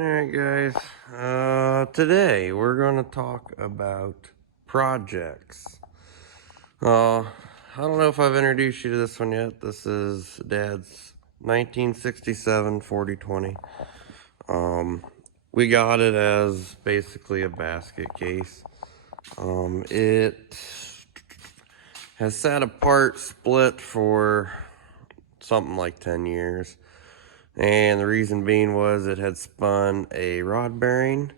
Alright guys, today we're going to talk about projects. I don't know if I've introduced you to this one yet. This is Dad's 1967 4020. We got it as basically a basket case. It has sat apart, split for something like 10 years. And the reason being was it had spun a rod bearing.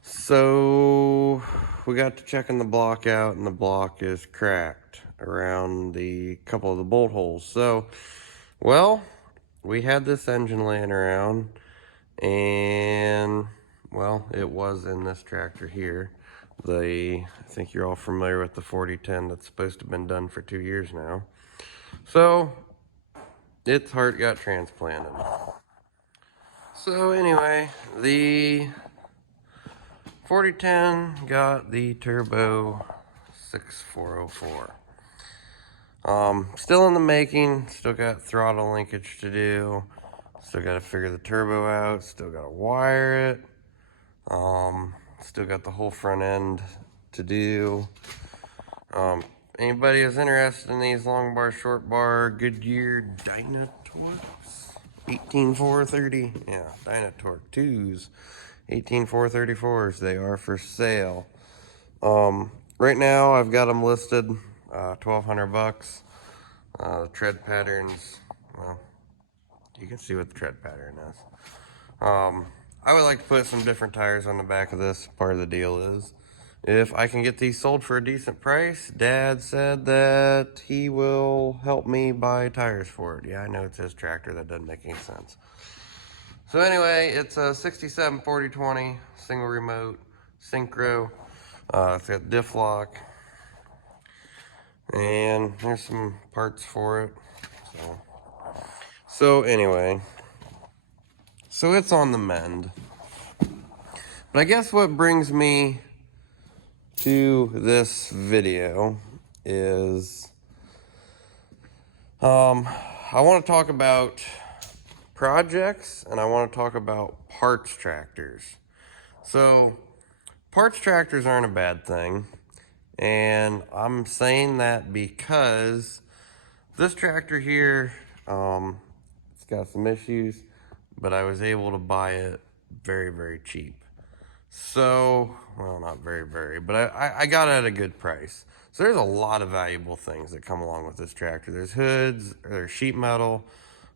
So we got to checking the block out, and the block is cracked around the couple of the bolt holes. So, well, we had this engine laying around, and well, it was in this tractor here. I think you're all familiar with the 4010 that's supposed to have been done for 2 years now. So its heart got transplanted. So anyway, the 4010 got the turbo 6404. Still in the making, still got throttle linkage to do, still got to figure the turbo out, still got to wire it, still got the whole front end to do. Anybody who's interested in these long bar, short bar, Goodyear Dynatorques, 18430, yeah, Dynatorque 2s, 18434s, they are for sale. Right now I've got them listed, $1,200. The tread patterns, well, you can see what the tread pattern is. I would like to put some different tires on the back of this. Part of the deal is, if I can get these sold for a decent price, Dad said that he will help me buy tires for it. Yeah, I know it's his tractor. That doesn't make any sense. So anyway, it's a 67 4020 single remote synchro. It's got diff lock, and there's some parts for it. So anyway, so it's on the mend. But I guess what brings me to this video is I want to talk about projects, and I want to talk about parts tractors. So parts tractors aren't a bad thing, and I'm saying that because this tractor here, it's got some issues, but I was able to buy it very, very cheap. So, well, not very, but I got it at a good price. So there's a lot of valuable things that come along with this tractor. There's hoods, there's sheet metal,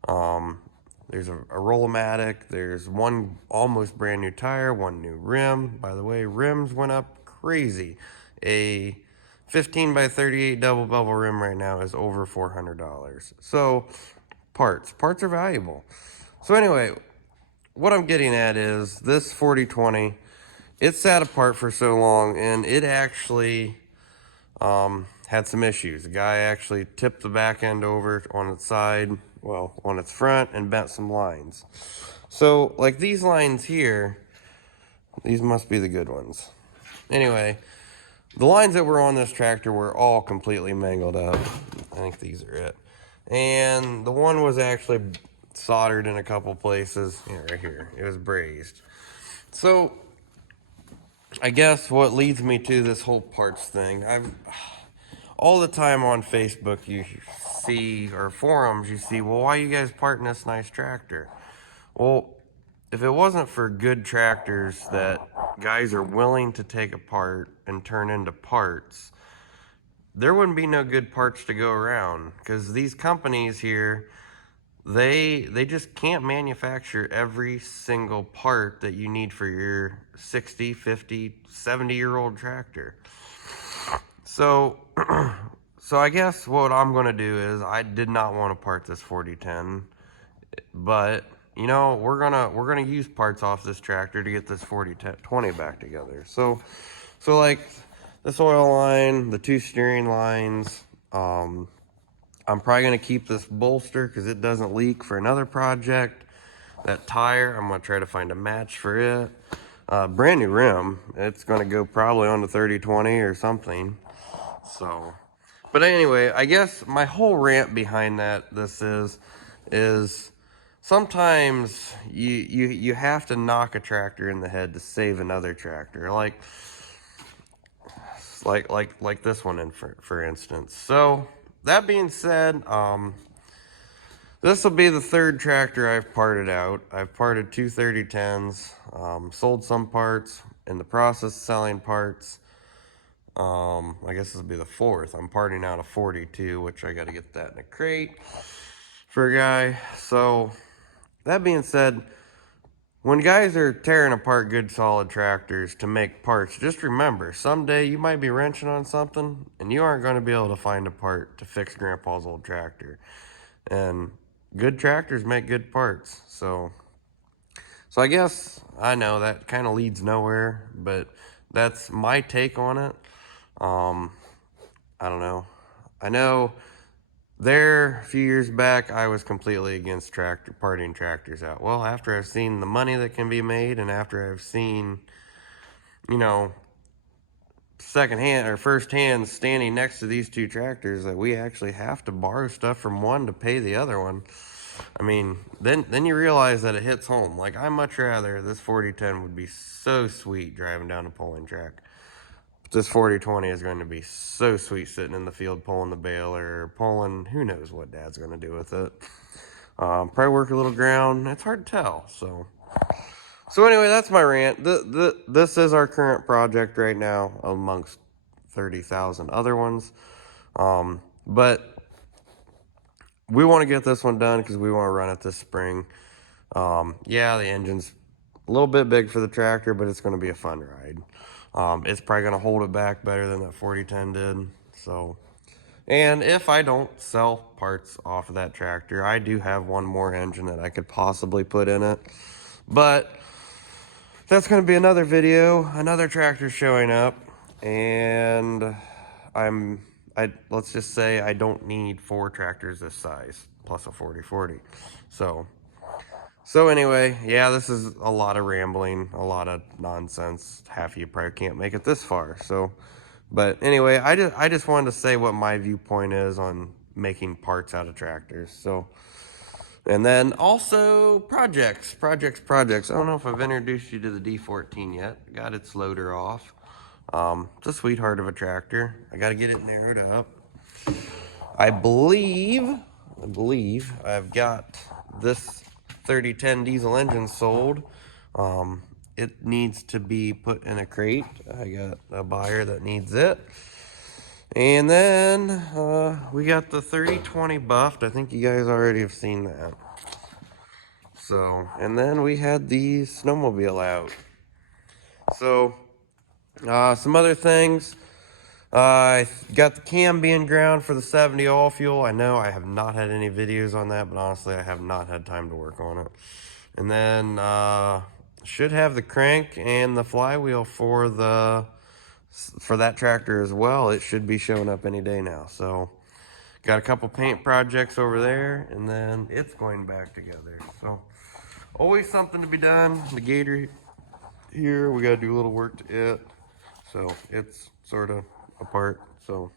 there's a Roll-O-Matic, there's one almost brand new tire, one new rim. By the way, rims went up crazy. A 15 by 38 double bevel rim right now is over $400. So parts are valuable. So anyway, what I'm getting at is this 4020, it sat apart for so long, and it actually had some issues. The guy actually tipped the back end over on its side, well, on its front, and bent some lines. So, like these lines here, these must be the good ones. Anyway, the lines that were on this tractor were all completely mangled up. I think these are it. And the one was actually soldered in a couple places. Yeah, right here. It was brazed. So I guess what leads me to this whole parts thing, all the time on Facebook you see, or forums you see, well, why are you guys parting this nice tractor? Well, if it wasn't for good tractors that guys are willing to take apart and turn into parts, there wouldn't be no good parts to go around, because these companies here, they just can't manufacture every single part that you need for your 60, 50, 70-year-old tractor. So so I guess what I'm going to do is, I did not want to part this 4010, but you know, we're going to use parts off this tractor to get this 4020 back together. So like this oil line, the two steering lines, I'm probably going to keep this bolster because it doesn't leak for another project. That tire, I'm going to try to find a match for it. Brand new rim. It's going to go probably on the 3020 or something. So, but anyway, I guess my whole rant behind this is sometimes you have to knock a tractor in the head to save another tractor, like this one for instance. So that being said, this will be the third tractor I've parted out. I've parted two 3010s, sold some parts, in the process of selling parts. I guess this will be the fourth. I'm parting out a 42, which I got to get that in a crate for a guy. So that being said, when guys are tearing apart good solid tractors to make parts, just remember, someday you might be wrenching on something and you aren't going to be able to find a part to fix Grandpa's old tractor. And good tractors make good parts. So I guess, I know that kind of leads nowhere, but that's my take on it. I don't know. I know there, a few years back, I was completely against parting tractors out. Well, after I've seen the money that can be made, and after I've seen, you know, secondhand or firsthand standing next to these two tractors, that we actually have to borrow stuff from one to pay the other one. I mean, then you realize that it hits home. Like, I much rather this 4010 would be so sweet driving down a pulling track. This 4020 is going to be so sweet sitting in the field pulling the baler, pulling, who knows what Dad's going to do with it. Probably work a little ground. It's hard to tell. So anyway, that's my rant. This is our current project right now amongst 30,000 other ones. But we want to get this one done because we want to run it this spring. Yeah, the engine's a little bit big for the tractor, but it's going to be a fun ride. It's probably going to hold it back better than that 4010 did. So, and if I don't sell parts off of that tractor, I do have one more engine that I could possibly put in it. But that's going to be another video, another tractor showing up. And let's just say I don't need 4 tractors this size plus a 4040. So anyway, yeah, this is a lot of rambling, a lot of nonsense. Half of you probably can't make it this far. So, but anyway, I just wanted to say what my viewpoint is on making parts out of tractors. So, and then also projects. I don't know if I've introduced you to the D14 yet. Got its loader off. It's a sweetheart of a tractor. I got to get it narrowed up. I believe I've got this 3010 diesel engine sold. It needs to be put in a crate. I got a buyer that needs it. And then we got the 3020 buffed. I think you guys already have seen that. So, and then we had the snowmobile out. So, some other things. I got the cam being ground for the 70 all fuel. I know I have not had any videos on that, but honestly, I have not had time to work on it. And then should have the crank and the flywheel for that tractor as well. It should be showing up any day now. So got a couple paint projects over there, and then it's going back together. So always something to be done. The Gator here, we got to do a little work to it. So it's sort of apart. So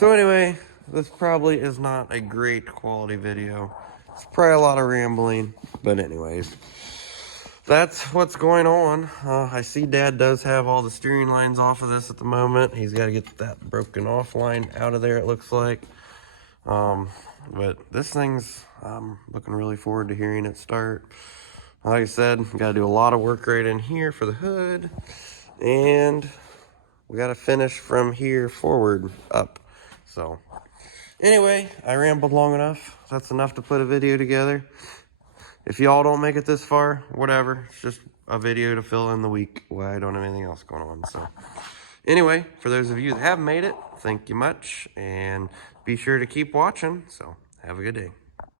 anyway, this probably is not a great quality video. It's probably a lot of rambling, but anyways, that's what's going on. I see Dad does have all the steering lines off of this at the moment. He's got to get that broken off line out of there, it looks like. But this thing's, I'm looking really forward to hearing it start. Like I said, got to do a lot of work right in here for the hood, and we got to finish from here forward up. So anyway, I rambled long enough. That's enough to put a video together. If y'all don't make it this far, whatever. It's just a video to fill in the week while I don't have anything else going on. So anyway, for those of you that have made it, thank you much. And be sure to keep watching. So have a good day.